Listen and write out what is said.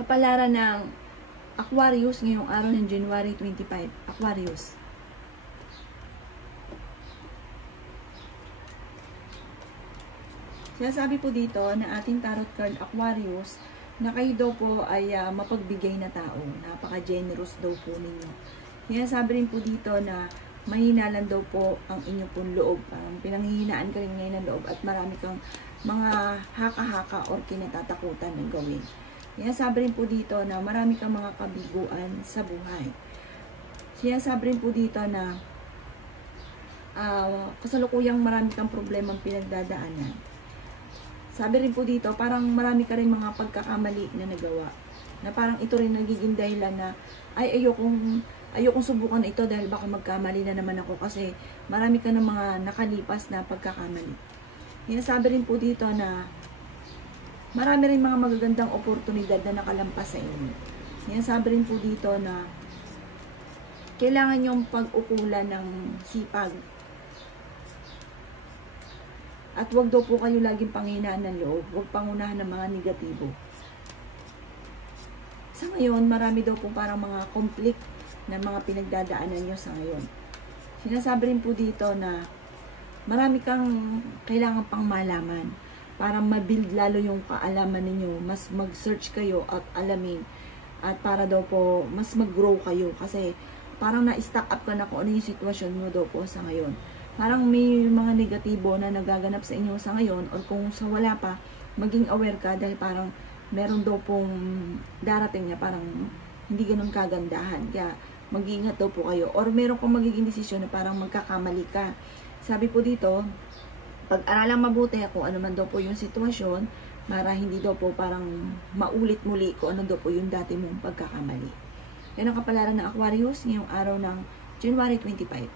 Kapalaran ng Aquarius ngayong araw ng January 25. Aquarius. Sinasabi po dito na ating tarot card Aquarius na kayo daw po ay mapagbigay na tao. Napaka-generous daw po ninyo. Sinasabi rin po dito na mahina lang daw po ang inyong pong loob. Pinanghihinaan ka rin ngayon ng loob at marami kang mga haka-haka or kinatatakutan ng gawin. Sinasabi rin po dito na marami kang mga kabiguan sa buhay. Sinasabi rin po dito na kasalukuyang marami kang problemang pinagdadaanan. Sabi rin po dito, parang marami ka rin mga pagkakamali na nagawa. Na parang ito rin nagiging dahilan na, ay ayokong subukan ito dahil baka magkamali na naman ako kasi marami ka ng mga nakalipas na pagkakamali. Sinasabi rin po dito na marami rin mga magagandang oportunidad na nakalampas sa inyo. Sinasabi rin po dito na kailangan yung pag-ukulan ng sipag. At wag daw po kayo laging panghinaan ng loob. Wag pangunahan ng mga negatibo. Sa ngayon, marami daw po parang mga conflict na mga pinagdadaanan nyo sa ngayon. Sinasabi rin po dito na marami kang kailangan pang malaman para mabuild lalo yung kaalaman ninyo. Mas mag-search kayo at alamin. At para daw po mas mag-grow kayo. Kasi parang na-stack up ka na kung ano yung sitwasyon mo daw po sa ngayon. Parang may mga negatibo na nagaganap sa inyo sa ngayon or kung sa wala pa, maging aware ka dahil parang meron daw pong darating na parang hindi ganun kagandahan. Kaya mag-iingat daw po kayo. Or meron kong magiging desisyon na parang magkakamali ka. Sabi po dito, pag-aralang mabuti kung ano man daw po yung sitwasyon para hindi daw po parang maulit muli kung ano daw po yung dati mong pagkakamali. Yan ang kapalaran ng Aquarius ngayong araw ng January 25.